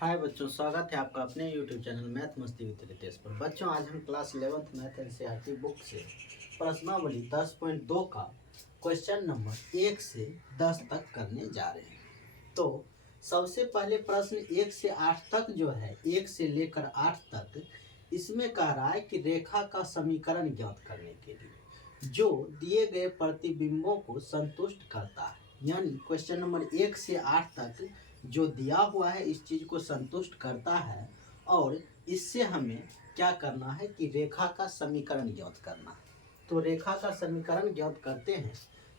हाय बच्चों, स्वागत है आपका अपने YouTube चैनल मैथ मस्ती विद रितेश पर। बच्चों, आज हम class 11th math NCERT book से प्रश्नावली 10.2 का क्वेश्चन नंबर 1 से 10 तक करने जा रहे हैं। तो सबसे पहले प्रश्न 1 से 8 तक जो है, 1 से लेकर 8 तक, इसमें कह रहा है कि रेखा का समीकरण ज्ञात करने के लिए जो दिए गए प्रतिबिंबों को संतुष्ट करता है। यानी क्वेश्चन नंबर 1 से 8 तक जो दिया हुआ है इस चीज को संतुष्ट करता है और इससे हमें क्या करना है कि रेखा का समीकरण ज्ञात करना है। तो रेखा का समीकरण ज्ञात करते हैं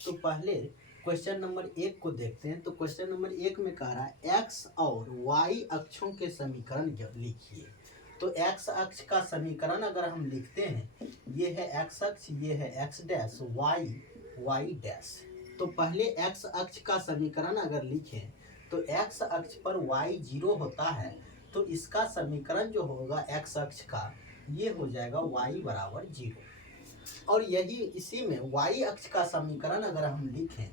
तो पहले क्वेश्चन नंबर 1 को देखते हैं। तो क्वेश्चन नंबर 1 में कह रहा है एक्स और वाई अक्षों के समीकरण लिखिए। तो एक्स अक्ष का समीकरण अगर हम लिखते हैं, ये है एक्स अक्ष, ये है एक्स डैश, वाई डैश। तो पहले एक्स अक्ष का समीकरण अगर लिखें तो एक्स अक्ष पर y 0 होता है, तो इसका समीकरण जो होगा एक्स अक्ष का, ये हो जाएगा y बराबर 0। और यही इसी में y अक्ष का समीकरण अगर हम लिखें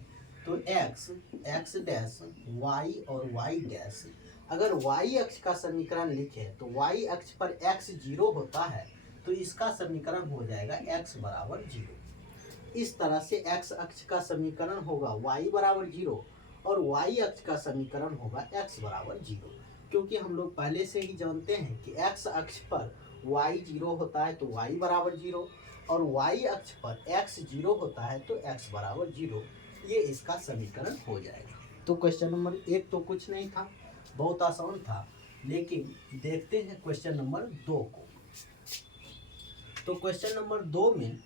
तो एक्स डैश y और y डैश। अगर y अक्ष का समीकरण लिखें तो y अक्ष पर x 0 होता है, तो इसका समीकरण हो जाएगा x बराबर 0। इस तरह से x अक्ष का समीकरण होगा y बराबर 0 और y अक्ष का समीकरण होगा x बराबर 0। क्योंकि हम लोग पहले से ही जानते हैं कि x अक्ष पर y 0 होता है तो y बराबर 0 और y अक्ष पर x 0 होता है तो x बराबर 0। ये इसका समीकरण हो जाएगा। तो क्वेश्चन नंबर 1 तो कुछ नहीं था, बहुत आसान था। लेकिन देखते हैं क्वेश्चन नंबर 2 को। तो क्वेश्चन नंबर 2 में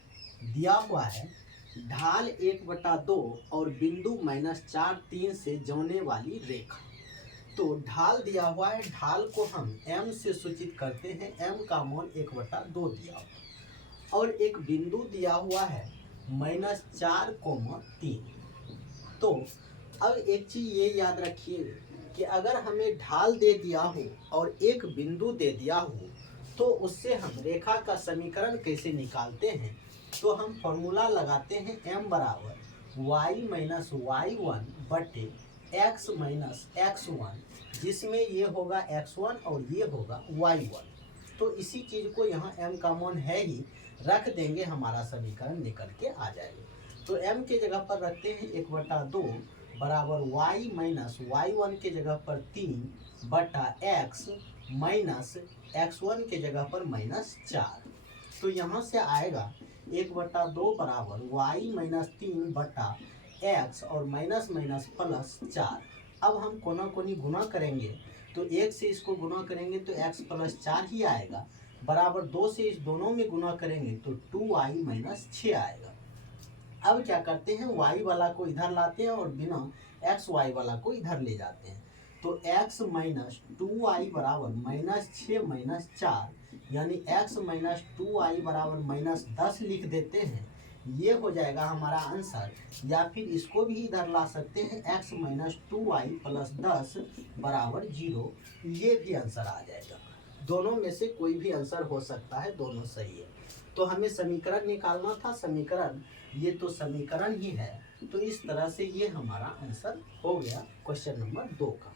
दिया हुआ है ढाल 1/2 और बिंदु -4 3 से जाने वाली रेखा। तो ढाल दिया हुआ है, ढाल को हम m से सूचित करते हैं, m का मान 1/2 दिया हुआ और एक बिंदु दिया हुआ है -4, 3। तो अब एक चीज ये याद रखिए कि अगर हमें ढाल दे दिया हो और एक बिंदु दे दिया हो तो उससे हम रेखा का समीकरण कैसे निकालते हैं। तो हम फॉर्मूला लगाते हैं m बराबर y माइनस y1 बटे x माइनस x1, जिसमें ये होगा x1 और ये होगा y1। तो इसी चीज़ को यहाँ m का मान है ही, रख देंगे, हमारा समीकरण निकल के आ जाएगा। तो m के जगह पर रखते हैं 1/2 बराबर y माइनस y1 के जगह पर 3 बटा x माइनस x1 के जगह पर -4। तो यहाँ से आएगा 1/2 बराबर y माइनस 3 बटा x और माइनस माइनस प्लस 4। अब हम कोना कोनी गुना करेंगे तो 1 से इसको गुना करेंगे तो x प्लस 4 ही आएगा, बराबर 2 से इस दोनों में गुना करेंगे तो 2y माइनस 6 आएगा। अब क्या करते हैं, y वाला को इधर लाते हैं और बिना xy वाला को इधर ले जाते हैं। तो x माइनस 2y बराबर -6 माइनस 4, यानी x माइनस 2y बराबर -10 लिख देते हैं। ये हो जाएगा हमारा आंसर। या फिर इसको भी इधर ला सकते हैं, x माइनस 2y प्लस 10 बराबर 0। ये भी आंसर आ जाएगा। दोनों में से कोई भी आंसर हो सकता है, दोनों सही है। तो हमें समीकरण निकालना था, समीकरण ये तो समीकरण ही है। तो इस तरह से ये हमारा आंसर हो गया क्वेश्चन नंबर 2 का।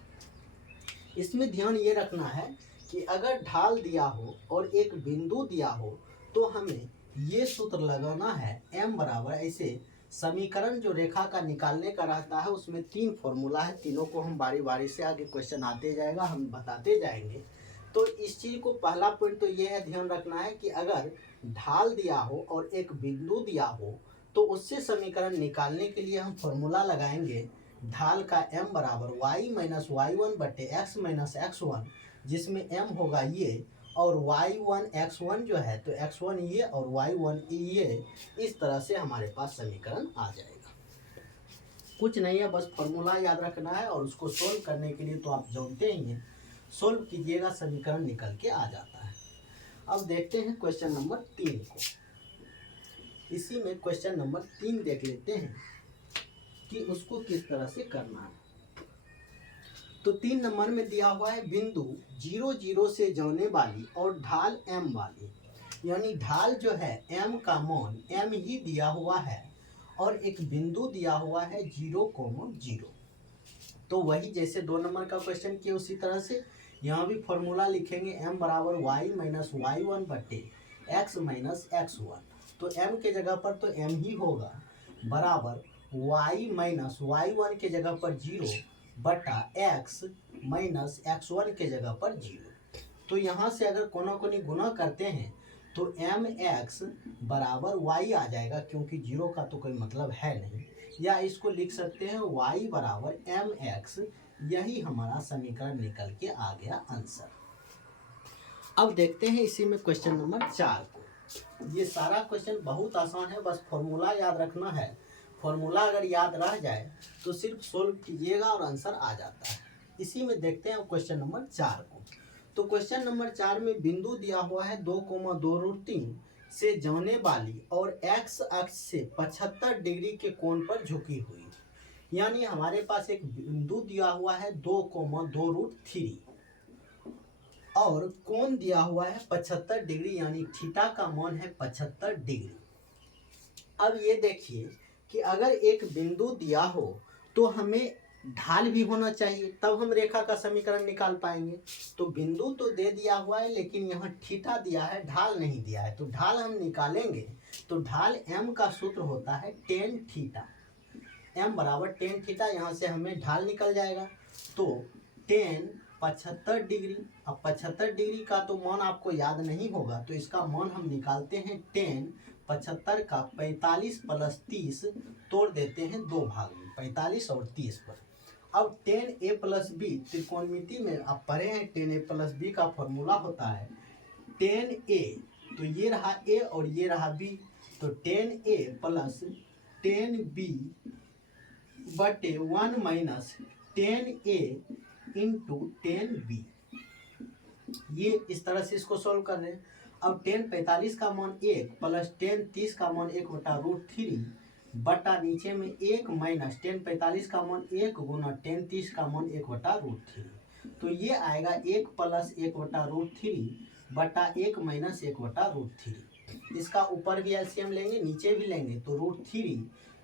इसमें ध्यान ये रखना है कि अगर ढाल दिया हो और एक बिंदु दिया हो तो हमें ये सूत्र लगाना है, m बराबर, ऐसे समीकरण जो रेखा का निकालने का रहता है उसमें 3 फॉर्मूला है, तीनों को हम बारी बारी से आगे क्वेश्चन आते जाएगा हम बताते जाएंगे। तो इस चीज़ को पहला पॉइंट तो ये है, ध्यान रखना है कि अगर ढाल दिया हो और एक बिंदु दिया हो तो उससे समीकरण निकालने के लिए हम फॉर्मूला लगाएंगे ढाल का m बराबर y माइनस y1 बटे x माइनस x1, जिसमें m होगा ये और y1 x1 जो है तो x1 ये और y1 ये। इस तरह से हमारे पास समीकरण आ जाएगा। कुछ नहीं है, बस फॉर्मूला याद रखना है और उसको सोल्व करने के लिए तो आप जानते ही हैं, सोल्व कीजिएगा, समीकरण निकल के आ जाता है। अब देखते हैं क्वेश्चन नंबर 3 को। इसी में क्वेश्चन नंबर 3 देख लेते हैं कि उसको किस तरह से करना है। तो 3 नंबर में दिया हुआ है बिंदु 0 0 से जाने वाली और ढाल m वाली, यानी ढाल जो है m का मान m ही दिया हुआ है और एक बिंदु दिया हुआ है 0, 0। तो वही जैसे 2 नंबर का क्वेश्चन किया उसी तरह से यहाँ भी फॉर्मूला लिखेंगे m बराबर y माइनस y1 बट्टे x माइनस x1। तो m के जगह पर तो m ही होगा, बराबर y माइनस y1 के जगह पर 0 बटा x माइनस x1 के जगह पर 0। तो यहाँ से अगर कोना कोनी गुना करते हैं तो mx बराबर y आ जाएगा, क्योंकि 0 का तो कोई मतलब है नहीं, या इसको लिख सकते हैं y बराबर mx। यही हमारा समीकरण निकल के आ गया आंसर। अब देखते हैं इसी में क्वेश्चन नंबर 4 को। ये सारा क्वेश्चन बहुत आसान है, बस फॉर्मूला याद रखना है। फॉर्मूला अगर याद रह जाए तो सिर्फ सोल्व कीजिएगा और आंसर आ जाता है। इसी में देखते हैं क्वेश्चन नंबर 4 को। तो क्वेश्चन नंबर 4 में बिंदु दिया हुआ है 2,2√3 से जाने वाली और x अक्ष से 75 डिग्री के कोण पर झुकी हुई, यानी हमारे पास एक बिंदु दिया हुआ है 2,2√3 और कोण दिया हुआ है 75 डिग्री, यानी थीटा का मान है 75 डिग्री। अब ये देखिए कि अगर एक बिंदु दिया हो तो हमें ढाल भी होना चाहिए, तब हम रेखा का समीकरण निकाल पाएंगे। तो बिंदु तो दे दिया हुआ है, लेकिन यहाँ थीटा दिया है, ढाल नहीं दिया है। तो ढाल हम निकालेंगे तो ढाल m का सूत्र होता है tan थीटा। m बराबर tan थीटा, यहाँ से हमें ढाल निकल जाएगा। तो tan 75 डिग्री। अब 75 डिग्री का तो मान आपको याद नहीं होगा, तो इसका मान हम निकालते हैं। tan 75 का 45 प्लस 30 तोड़ देते हैं दो भाग में, 45 और 30 पर। अब tan a प्लस बी, त्रिकोणमिति में आप पढ़े हैं tan a प्लस बी का फॉर्मूला होता है tan a। तो ये रहा a और ये रहा b, तो tan a plus tan b बटे 1 minus tan a into tan b। ये इस तरह से इसको सोल्व कर रहे हैं। अब tan 45 का मान 1 प्लस tan 30 का मान 1/√3 बटा नीचे में 1 माइनस tan 45 का मान 1 गुना tan 30 का मान 1/√3। तो ये आएगा 1 प्लस 1/√3 बटा 1 माइनस 1/√3। इसका ऊपर भी एलसीएम लेंगे, नीचे भी लेंगे, तो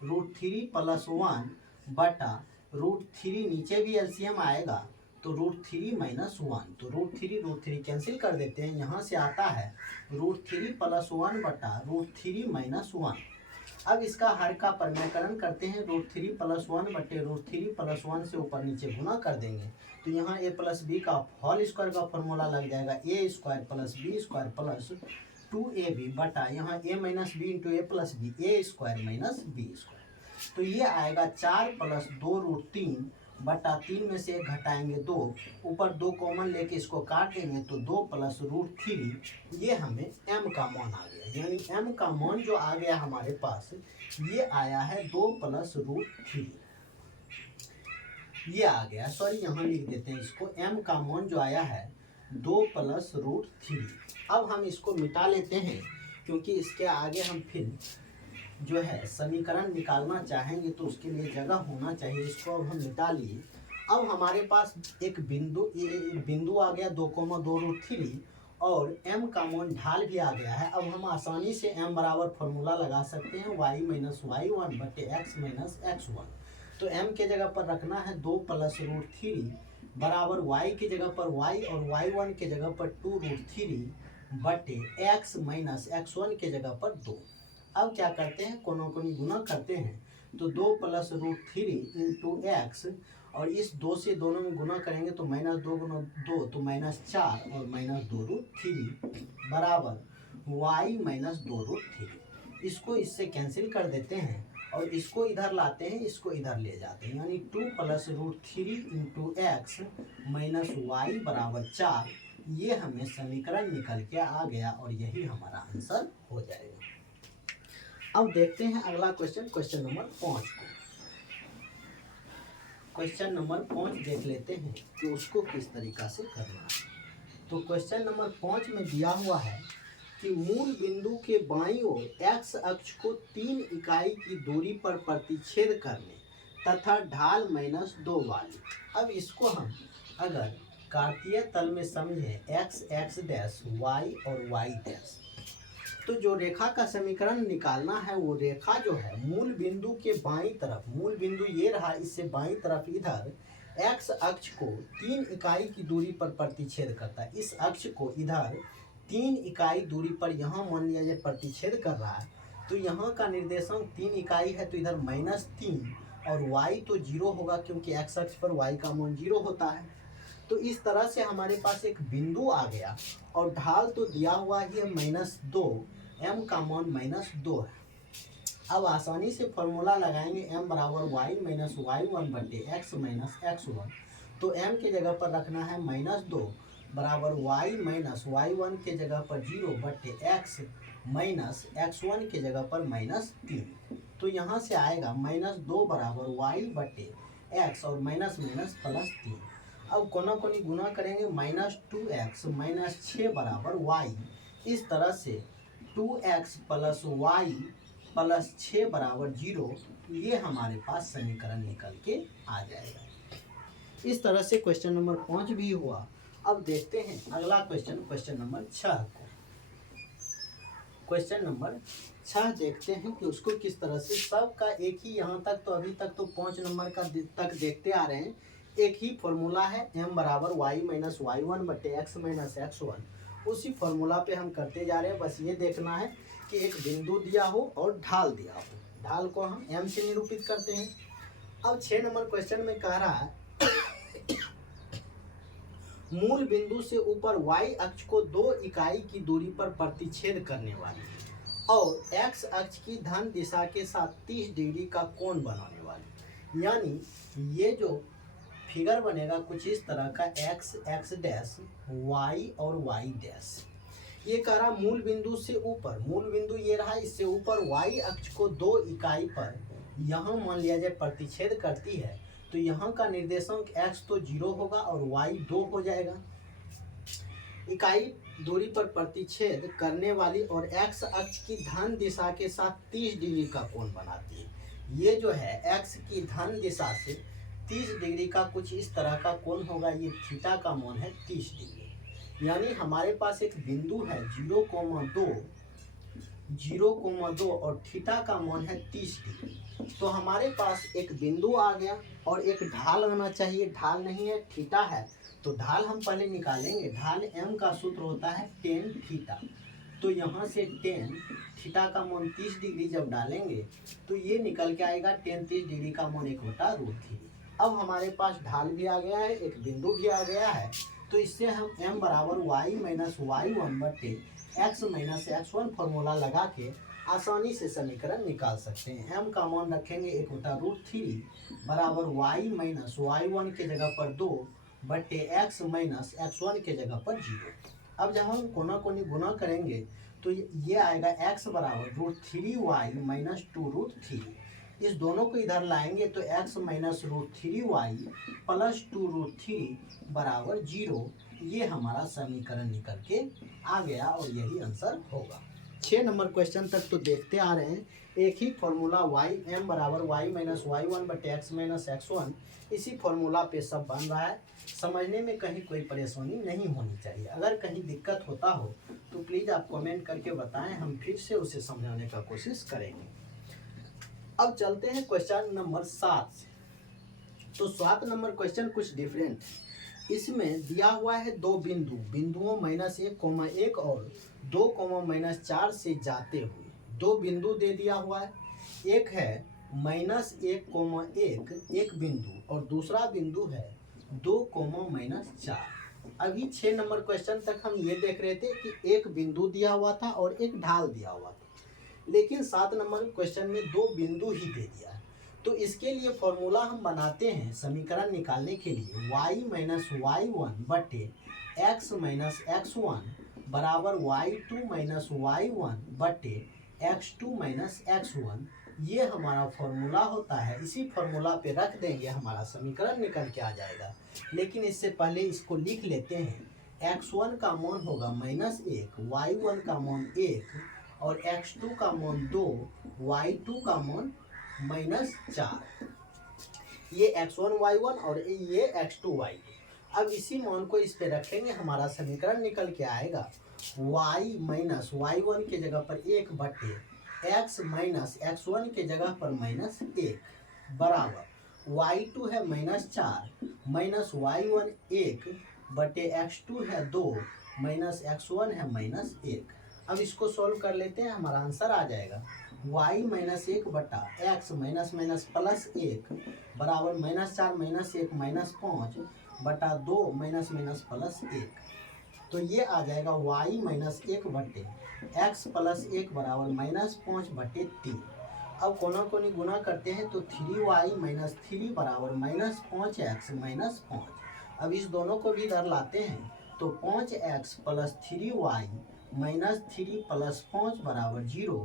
√3 प्लस 1 बटा √3, नीचे भी एलसीएम आएगा तो √3 माइनस 1। तो √3 कैंसिल कर देते हैं, यहाँ से आता है √3 प्लस 1 बटा √3 माइनस 1। अब इसका हर का परिमेयकरण करते हैं। √3 प्लस 1 बटे √3 प्लस 1 से ऊपर नीचे गुना कर देंगे, तो यहाँ a प्लस बी का होल स्क्वायर का फॉर्मूला लग जाएगा a square plus B square plus 2ab बटा यहाँ a minus B into a plus B, a square minus B square. तो ये आएगा 4 प्लस 2√3 बटा 3 में से 1 घटाएंगे 2, ऊपर 2 कॉमन लेके इसको काट देंगे तो 2 प्लस √3। ये हमें m का मान आ गया, यानी m का मान जो आ गया हमारे पास ये आया है 2 प्लस √3। ये आ गया, सॉरी यहाँ लिख देते हैं इसको, m का मान जो आया है 2 प्लस √3। अब हम इसको मिटा लेते हैं, क्योंकि इसके आगे हम फिर जो है समीकरण निकालना चाहेंगे तो उसके लिए जगह होना चाहिए। इसको अब हम मिटा लिए। अब हमारे पास एक बिंदु आ गया 2,2√3 और m का मान ढाल भी आ गया है। अब हम आसानी से m बराबर फॉर्मूला लगा सकते हैं y माइनस y1 बटे x माइनस x1। तो m के जगह पर रखना है 2 प्लस √3 बराबर y की जगह पर y और y1 के जगह पर 2√3 बटे x माइनस x1 के जगह पर 2। अब क्या करते हैं, कोनों कोनी गुना करते हैं, तो 2 प्लस √3 इंटू एक्स, और इस 2 से दोनों में गुना करेंगे तो -2 गुना 2 तो -4 और -2√3 बराबर y माइनस 2√3। इसको इससे कैंसिल कर देते हैं और इसको इधर लाते हैं, इसको इधर ले जाते हैं, यानी 2 plus √3 into X minus Y बराबर 4। ये हमें समीकरण निकल के आ गया और यही हमारा आंसर हो जाएगा। अब देखते हैं अगला क्वेश्चन, क्वेश्चन नंबर 5 को। क्वेश्चन नंबर 5 देख लेते हैं कि उसको किस तरीका से करना है। तो क्वेश्चन नंबर 5 में दिया हुआ है कि मूल बिंदु के बाईं ओर x अक्ष को 3 इकाई की दूरी पर प्रतिच्छेद करने तथा ढाल -2 वाली। अब इसको हम अगर कार्तीय तल में समझे x डैश y और y डैश, तो जो रेखा का समीकरण निकालना है वो रेखा जो है मूल बिंदु के बाईं तरफ, मूल बिंदु ये रहा, इससे बाईं तरफ इधर एक्स अक्ष को 3 इकाई की दूरी पर प्रतिच्छेद करता है। इस अक्ष को इधर 3 इकाई दूरी पर यहाँ मान लिया जाए प्रतिच्छेद कर रहा है, तो यहाँ का निर्देशांक 3 इकाई है, तो इधर -3 और y तो 0 होगा क्योंकि एक्स अक्ष पर y का मान 0 होता है। तो इस तरह से हमारे पास एक बिंदु आ गया और ढाल तो दिया हुआ ही है -2, m का मान -2 है। अब आसानी से फॉर्मूला लगाएंगे m बराबर y माइनस y1 बटे x माइनस x1। तो m के जगह पर रखना है -2 बराबर y माइनस y1 के जगह पर 0 बटे x माइनस x1 के जगह पर -3। तो यहाँ से आएगा -2 बराबर y बटे x और माइनस माइनस +3। अब कोना कोनी गुना करेंगे, -2x माइनस 6 बराबर y। इस तरह से 2x प्लस y प्लस 6 बराबर 0, ये हमारे पास समीकरण निकल के आ जाएगा। इस तरह से क्वेश्चन नंबर 5 भी हुआ। अब देखते हैं अगला क्वेश्चन नंबर 6 को। क्वेश्चन नंबर 6 देखते हैं कि उसको किस तरह से, सबका एक ही, यहाँ तक तो अभी तक तो 5 नंबर का तक देखते आ रहे हैं। एक ही फॉर्मूला है m बराबर y माइनस y1 बटे x माइनस x1। उसी फॉर्मूला पे हम करते जा रहे हैं। बस ये देखना है कि एक बिंदु दिया हो और ढाल दिया हो। ढाल को हम m से निरूपित करते हैं। अब 6 नंबर क्वेश्चन में कह रहा है मूल बिंदु से ऊपर y अक्ष को 2 इकाई की दूरी पर प्रतिच्छेद करने वाली और x अक्ष की धन दिशा के साथ 30 डिग्री का कोण बनाने वाली, यानी ये जो फिगर बनेगा कुछ इस तरह का, x x डैश y और y डैश। ये कह रहा मूल बिंदु से ऊपर, मूल बिंदु ये रहा, इससे ऊपर y अक्ष को 2 इकाई पर यहाँ मान लिया जाए प्रतिच्छेद करती है, तो यहाँ का निर्देशांक x तो 0 होगा और y 2 हो जाएगा। इकाई दूरी पर प्रतिच्छेद करने वाली और x अक्ष की धन दिशा के साथ 30 डिग्री का कोण बनाती है। ये जो है x की धन दिशा से 30 डिग्री का कुछ इस तरह का कोण होगा। ये थीटा का मान है 30 डिग्री। यानी हमारे पास एक बिंदु है 0,2 और थीटा का मान है 30 डिग्री। तो हमारे पास एक बिंदु आ गया और एक ढाल आना चाहिए। ढाल नहीं है, थीटा है, तो ढाल हम पहले निकालेंगे। ढाल m का सूत्र होता है tan थीटा। तो यहाँ से tan थीटा का मान 30 डिग्री जब डालेंगे तो ये निकल के आएगा tan 30 डिग्री का मान 1/√3। अब हमारे पास ढाल भी आ गया है, एक बिंदु भी आ गया है, तो इससे हम m बराबर y माइनस y1 बटे x माइनस x1 फॉर्मूला लगा के आसानी से समीकरण निकाल सकते हैं। m का मान रखेंगे 1/√3 बराबर y माइनस y1 के जगह पर 2 बटे x माइनस x1 के जगह पर 0। अब जब हम कोना कोनी गुना करेंगे तो ये आएगा x बराबर √3y माइनस 2√3। इस दोनों को इधर लाएंगे तो x माइनस √3y प्लस 2√3 बराबर 0। ये हमारा समीकरण निकल के आ गया और यही आंसर होगा। 6 नंबर क्वेश्चन तक तो देखते आ रहे हैं। एक ही फॉर्मूला m बराबर y माइनस y1 बटे x माइनस x1, इसी फॉर्मूला पे सब बन रहा है। समझने में कहीं कोई परेशानी नहीं होनी चाहिए। अगर कहीं दिक्कत होता हो तो प्लीज़ आप कमेंट करके बताएं, हम फिर से उसे समझाने का कोशिश करेंगे। अब चलते हैं क्वेश्चन नंबर 7 से। तो 7 नंबर क्वेश्चन कुछ डिफरेंट है। इसमें दिया हुआ है 2 बिंदुओं -1,1 और 2,-4 से जाते हुए 2 बिंदु दे दिया हुआ है। एक है -1,1 एक बिंदु और दूसरा बिंदु है 2,-4। अभी 6 नंबर क्वेश्चन तक हम ये देख रहे थे कि एक बिंदु दिया हुआ था और एक ढाल दिया हुआ था, लेकिन 7 नंबर क्वेश्चन में 2 बिंदु ही दे दिया है। तो इसके लिए फॉर्मूला हम बनाते हैं समीकरण निकालने के लिए, y माइनस y1 बटे x माइनस x1 बराबर y2 माइनस y1 बटे x2 माइनस x1। ये हमारा फॉर्मूला होता है। इसी फॉर्मूला पे रख देंगे, हमारा समीकरण निकल के आ जाएगा। लेकिन इससे पहले इसको लिख लेते हैं। x1 का मान होगा -1, y1 का मान 1 और x2 का मान 2, y2 का मान -4। ये x1 y1 और ये x2 y2। अब इसी मान को इस पे रखेंगे, हमारा समीकरण निकल के आएगा y माइनस y1 के जगह पर 1 बटे x माइनस x1 के जगह पर -1 बराबर y2 है -4 माइनस y1 1 बटे x2 है 2 माइनस x1 है माइनस 1। अब इसको सॉल्व कर लेते हैं, हमारा आंसर आ जाएगा y माइनस 1 बटा x माइनस माइनस प्लस 1 बराबर माइनस 4 माइनस 1 माइनस 5 बटा 2 माइनस माइनस प्लस 1। तो ये आ जाएगा y माइनस 1 बटे x प्लस 1 बराबर माइनस 5 बटे 3। अब कोना कोनी गुना करते हैं तो 3y माइनस 3 बराबर माइनस 5x माइनस 5। अब इस दोनों को भी इधर लाते हैं तो 5x plus 3y minus 3 plus 5 बराबर 0,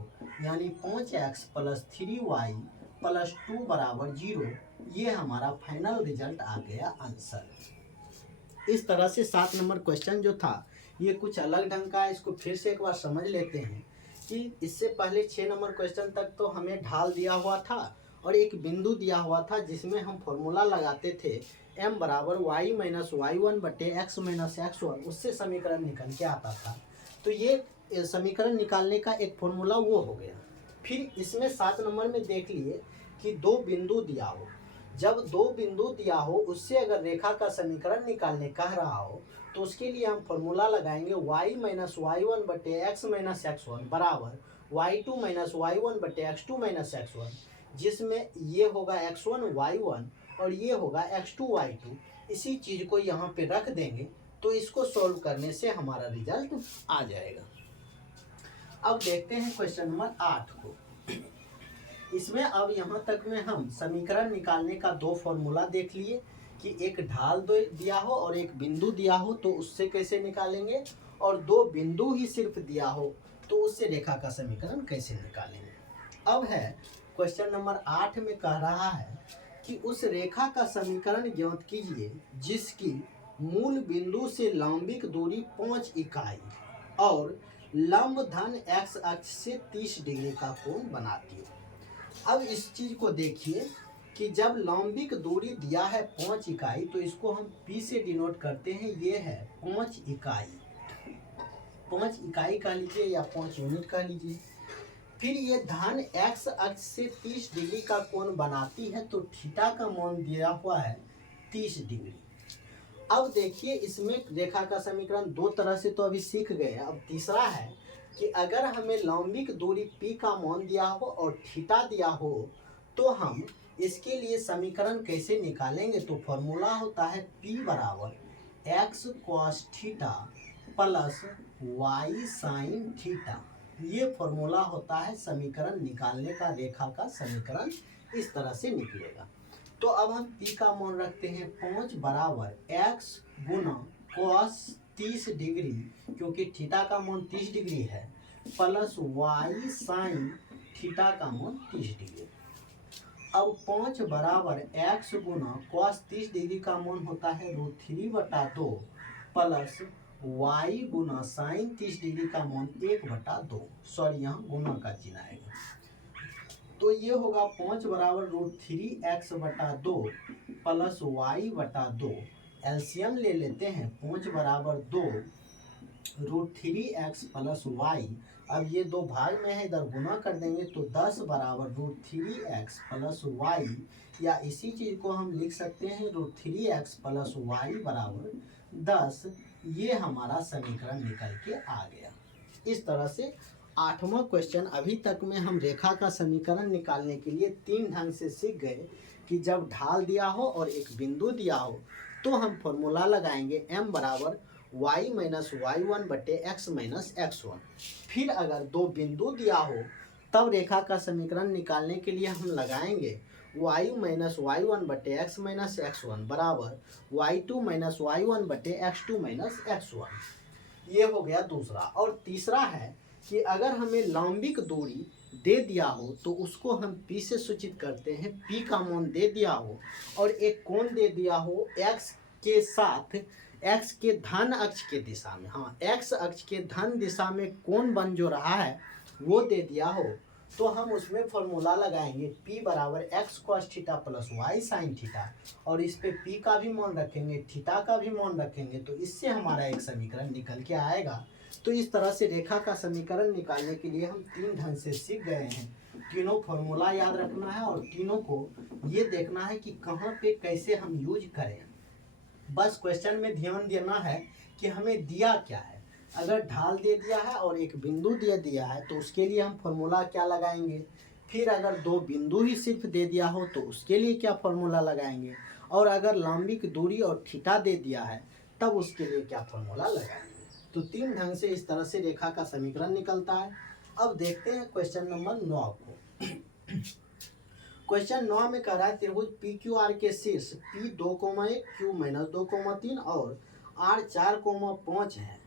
यानी 5x प्लस 3y प्लस 2 बराबर 0। ये हमारा फाइनल रिजल्ट आ गया आंसर। इस तरह से 7 नंबर क्वेश्चन जो था ये कुछ अलग ढंग का है। इसको फिर से एक बार समझ लेते हैं कि इससे पहले 6 नंबर क्वेश्चन तक तो हमें ढाल दिया हुआ था और एक बिंदु दिया हुआ था जिसमें हम फॉर्मूला लगाते थे m बराबर y माइनस y1 बटे x माइनस x1, उससे समीकरण निकल के आता था। तो ये समीकरण निकालने का एक फॉर्मूला वो हो गया। फिर इसमें 7 नंबर में देख लिए कि दो बिंदु दिया हो, जब दो बिंदु दिया हो उससे अगर रेखा का समीकरण निकालने कह रहा हो तो उसके लिए हम फॉर्मूला लगाएंगे y माइनस y1 बटे x माइनस x1 बराबर y2 माइनस y1 बटे x2 माइनस x1, जिसमें ये होगा x1 y1 और ये होगा x2 y2। इसी चीज़ को यहाँ पे रख देंगे तो इसको सॉल्व करने से हमारा रिजल्ट आ जाएगा। अब देखते हैं क्वेश्चन नंबर 8 को। इसमें अब यहाँ तक में हम समीकरण निकालने का दो फॉर्मूला देख लिए कि एक ढाल दिया हो और एक बिंदु दिया हो तो उससे कैसे निकालेंगे, और दो बिंदु ही सिर्फ दिया हो तो उससे रेखा का समीकरण कैसे निकालेंगे। अब है क्वेश्चन नंबर 8 में कह रहा है कि उस रेखा का समीकरण ज्ञात कीजिए जिसकी मूल बिंदु से लंबिक दूरी 5 इकाई और लंब धन x अक्ष से 30 डिग्री का कोण बनाती हो। अब इस चीज को देखिए कि जब लंबिक दूरी दिया है 5 इकाई तो इसको हम p से डिनोट करते हैं, ये है 5 इकाई, 5 इकाई कह लीजिए या 5 यूनिट कह लीजिए। फिर ये धन x अक्ष से 30 डिग्री का कोण बनाती है तो थीटा का मान दिया हुआ है 30 डिग्री। अब देखिए इसमें रेखा का समीकरण दो तरह से तो अभी सीख गए। अब तीसरा है कि अगर हमें लंबिक दूरी p का मान दिया हो और थीटा दिया हो तो हम इसके लिए समीकरण कैसे निकालेंगे। तो फॉर्मूला होता है p बराबर x cos theta plus y sine theta. ये फॉर्मूला होता है समीकरण निकालने का। रेखा का समीकरण इस तरह से निकलेगा। तो अब हम p का मान रखते हैं 5 बराबर x गुना cos 30 डिग्री, क्योंकि थीटा का मान 30 डिग्री है, प्लस y साइन थीटा का मान 30 डिग्री। अब 5 बराबर x गुना cos 30 डिग्री का मान होता है √3/2 प्लस y गुना साइन 30 डिग्री का मान 1/2। सॉरी यहाँ गुना का चिन्ह आएगा। तो ये होगा 5 बराबर √3x/2 प्लस y/2। एलसीएम ले लेते हैं। 5 बराबर 2 √3x प्लस y। अब ये दो भाग में है, इधर गुना कर देंगे तो 10 बराबर √3x प्लस y, या इसी चीज को हम लिख सकते हैं √3x प्लस y बराबर 10। ये हमारा समीकरण निकल के आ गया। इस तरह से 8वां क्वेश्चन अभी तक में हम रेखा का समीकरण निकालने के लिए 3 ढंग से सीख गए कि जब ढाल दिया हो और एक बिंदु दिया हो तो हम फॉर्मूला लगाएंगे m बराबर y माइनस y1 बटे x माइनस x1। फिर अगर दो बिंदु दिया हो तब रेखा का समीकरण निकालने के लिए हम लगाएंगे y माइनस y1 बटे x माइनस x1 बराबर y2 माइनस y1 बटे x2 माइनस x1। ये हो गया दूसरा। और तीसरा है कि अगर हमें लंबिक दूरी दे दिया हो तो उसको हम p से सूचित करते हैं। p का मान दे दिया हो और एक कोण दे दिया हो x के साथ, x के धन अक्ष के दिशा में, हाँ x अक्ष के धन दिशा में कोण बन जो रहा है वो दे दिया हो तो हम उसमें फॉर्मूला लगाएंगे p बराबर x cos theta plus y sine theta, और इस पे p का भी मान रखेंगे, थीटा का भी मान रखेंगे, तो इससे हमारा एक समीकरण निकल के आएगा। तो इस तरह से रेखा का समीकरण निकालने के लिए हम 3 ढंग से सीख गए हैं। तीनों फॉर्मूला याद रखना है और तीनों को ये देखना है कि कहाँ पे कैसे हम यूज करें। बस क्वेश्चन में ध्यान देना है कि हमें दिया क्या है। अगर ढाल दे दिया है और एक बिंदु दे दिया है तो उसके लिए हम फॉर्मूला क्या लगाएंगे। फिर अगर दो बिंदु ही सिर्फ दे दिया हो तो उसके लिए क्या फॉर्मूला लगाएंगे। और अगर लंबी की दूरी और थीटा दे दिया है तब उसके लिए क्या फॉर्मूला लगाएंगे। तो तीन ढंग से इस तरह से रेखा का समीकरण निकलता है। अब देखते हैं क्वेश्चन नंबर 9 को। क्वेश्चन 9 में कह रहा है त्रिभुज पी क्यू आर के शीर्ष P 2,1 Q - 2,3 और R 4,5 है।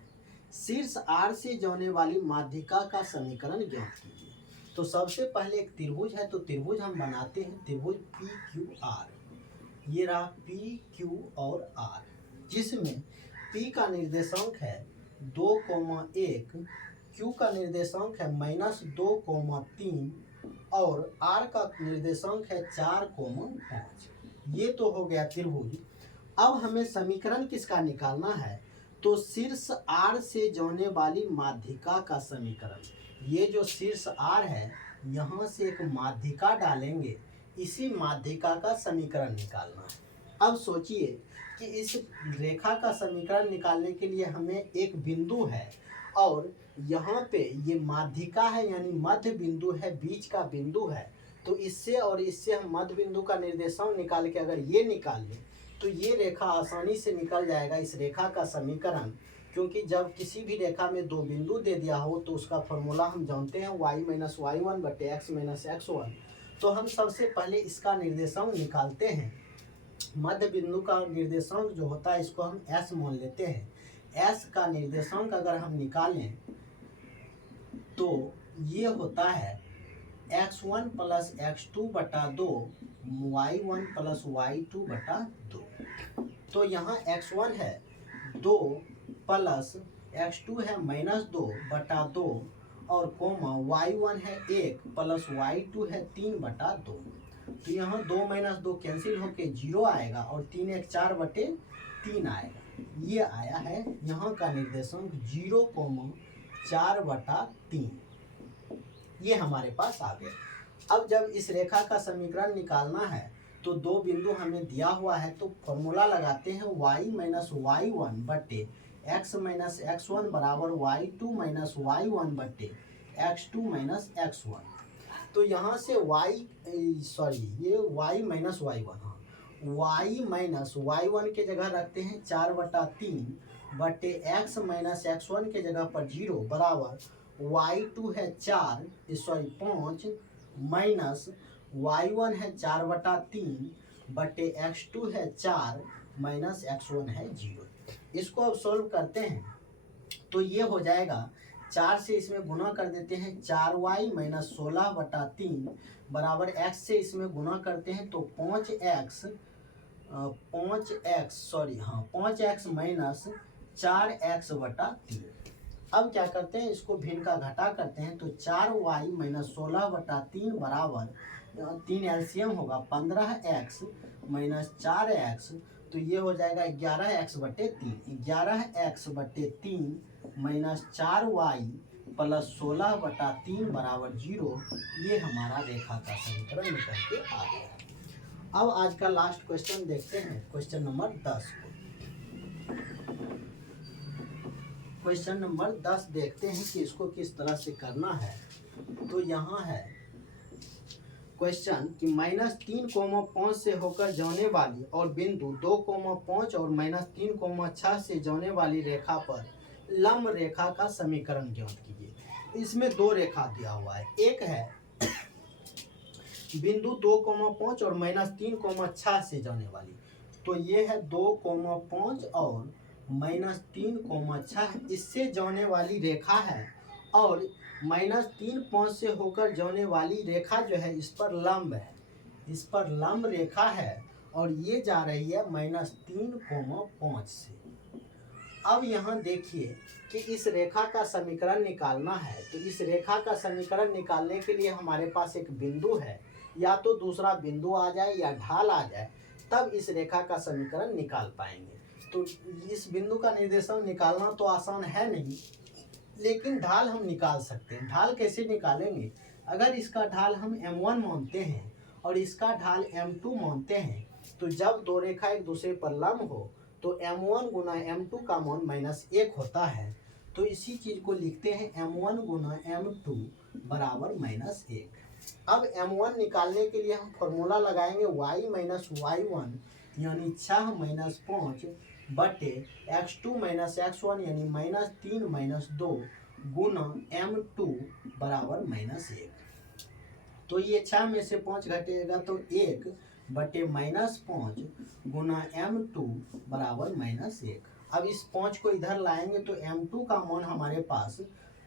शीर्ष R से जाने वाली माध्यिका का समीकरण ज्ञात कीजिए। तो सबसे पहले एक त्रिभुज है, तो त्रिभुज हम बनाते हैं। त्रिभुज पी क्यू आर, ये रहा पी क्यू और आर, जिसमें P का निर्देशांक है 2,1, Q का निर्देशांक है -2,3 और R का निर्देशांक है 4,5। ये तो हो गया त्रिभुज। अब हमें समीकरण किसका निकालना है, तो शीर्ष R से जाने वाली माध्यिका का समीकरण। ये जो शीर्ष R है, यहाँ से एक माध्यिका डालेंगे, इसी माध्यिका का समीकरण निकालना है। अब सोचिए कि इस रेखा का समीकरण निकालने के लिए हमें एक बिंदु है और यहाँ पे ये माध्यिका है, यानी मध्य बिंदु है, बीच का बिंदु है। तो इससे और इससे हम मध्य बिंदु का निर्देशांक निकाल के अगर ये निकाल लें तो ये रेखा आसानी से निकल जाएगा, इस रेखा का समीकरण। क्योंकि जब किसी भी रेखा में दो बिंदु दे दिया हो तो उसका फॉर्मूला हम जानते हैं y - y1 / x - x1। तो हम सबसे पहले इसका निर्देशांक निकालते हैं। मध्य बिंदु का निर्देशांक जो होता है इसको हम s मान लेते हैं। s का निर्देशांक अगर हम निकालें तो ये होता है x1 + x2 / 2 y1 + y2 / 2। तो यहाँ x1 है 2 प्लस x2 है -2 / 2 और कोमा y1 है 1 प्लस y2 है 3 / 2। तो यहाँ 2 - 2 कैंसिल होके 0 आएगा और 3 × 4/3 आएगा। ये आया है यहाँ का निर्देशांक 0,4/3। ये हमारे पास आ गया। अब जब इस रेखा का समीकरण निकालना है तो दो बिंदु हमें दिया हुआ है, तो फॉर्मूला लगाते हैं y - y1 / x - x1 बराबर y2 - y1 / x2 - x1। तो यहाँ से ये y - y1, हाँ, y - y1 के जगह रखते हैं 4/3 बटे x - x1 के जगह पर 0 बराबर y2 है 5 माइनस y1 है 4/3 बटे x2 है 4 माइनस x1 है 0। इसको अब सॉल्व करते हैं तो ये हो जाएगा 4 से इसमें गुना कर देते हैं 4y - 16/3 बराबर x से इसमें गुना करते हैं तो 5x - 4x/3। अब क्या करते हैं, इसको भिन्न का घटा करते हैं तो 4y - 16/3 बराबर 3 एलसीएम होगा 15x - 4x। तो ये हो जाएगा 11x/3। 11x/3 minus 4y plus 16/3 बराबर 0। ये हमारा रेखा का समीकरण निकल के आ गया। अब आज का लास्ट क्वेश्चन देखते हैं, क्वेश्चन नंबर 10 को। क्वेश्चन नंबर 10 देखते हैं कि इसको किस तरह से करना है। तो यहाँ है क्वेश्चन कि -3,5 से होकर जाने वाली और बिंदु 2,5 और -3,6 से जाने वाली रेखा पर लंब रेखा का समीकरण ज्ञात कीजिए। इसमें दो रेखा दिया हुआ है, एक है बिंदु 2,5 और -3,6 से जाने वाली। तो ये है 2,5 और -3,6, इससे जाने वाली रेखा है और -3,5 से होकर जाने वाली रेखा जो है इस पर लंब है, इस पर लंब रेखा है और ये जा रही है -3,5 से। अब यहाँ देखिए कि इस रेखा का समीकरण निकालना है, तो इस रेखा का समीकरण निकालने के लिए हमारे पास एक बिंदु है, या तो दूसरा बिंदु आ जाए या ढाल आ जाए, तब इस रेखा का समीकरण निकाल पाएंगे। तो इस बिंदु का निर्देशांक निकालना तो आसान है नहीं, लेकिन ढाल हम निकाल सकते हैं। ढाल कैसे निकालेंगे, अगर इसका ढाल हम m1 मानते हैं और इसका ढाल m2 मानते हैं, तो जब दो रेखा एक दूसरे पर लंब हो तो m1 गुना m2 का मान -1 होता है। तो इसी चीज़ को लिखते हैं m1 गुना m2 बराबर -1। अब m1 निकालने के लिए हम फॉर्मूला लगाएंगे y माइनस y1 यानी 6 माइनस 5 बटे x2 माइनस x1 यानी -3 - 2 गुना m2 बराबर -1। तो ये 6 में से 5 घटेगा तो 1 बटे -5 गुना m2 बराबर -1। अब इस 5 को इधर लाएंगे तो m2 का मान हमारे पास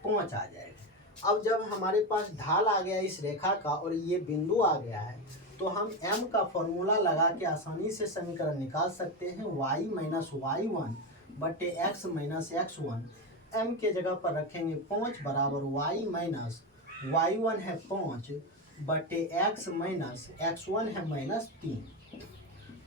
5 आ जाएगा। अब जब हमारे पास ढाल आ गया इस रेखा का और ये बिंदु आ गया है तो हम m का फॉर्मूला लगा के आसानी से समीकरण निकाल सकते हैं। y माइनस y1 बटे x माइनस x1 m के जगह पर रखेंगे 5 बराबर y माइनस y1 है 5 बटे x माइनस x1 है -3।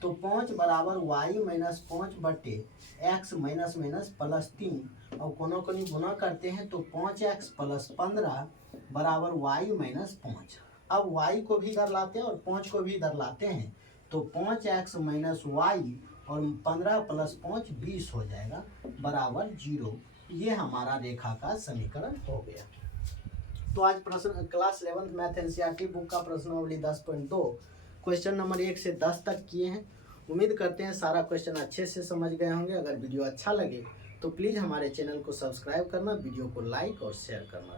तो 5 बराबर y माइनस 5 बटे x माइनस +3 और कोनों को गुना करते हैं तो 5x + 15 बराबर y माइनस 5। अब y को भी इधर लाते हैं और 5 को भी इधर लाते हैं तो 5x माइनस y और 15 + 5 20 हो जाएगा बराबर 0। ये हमारा रेखा का समीकरण हो गया। तो आज प्रश्न क्लास 11 मैथ एनसीईआरटी बुक का प्रश्नावली 10.2 क्वेश्चन नंबर 1 से 10 तक किए हैं। उम्मीद करते हैं सारा क्वेश्चन अच्छे से समझ गए होंगे। अगर वीडियो अच्छा लगे तो प्लीज़ हमारे चैनल को सब्सक्राइब करना, वीडियो को लाइक और शेयर करना।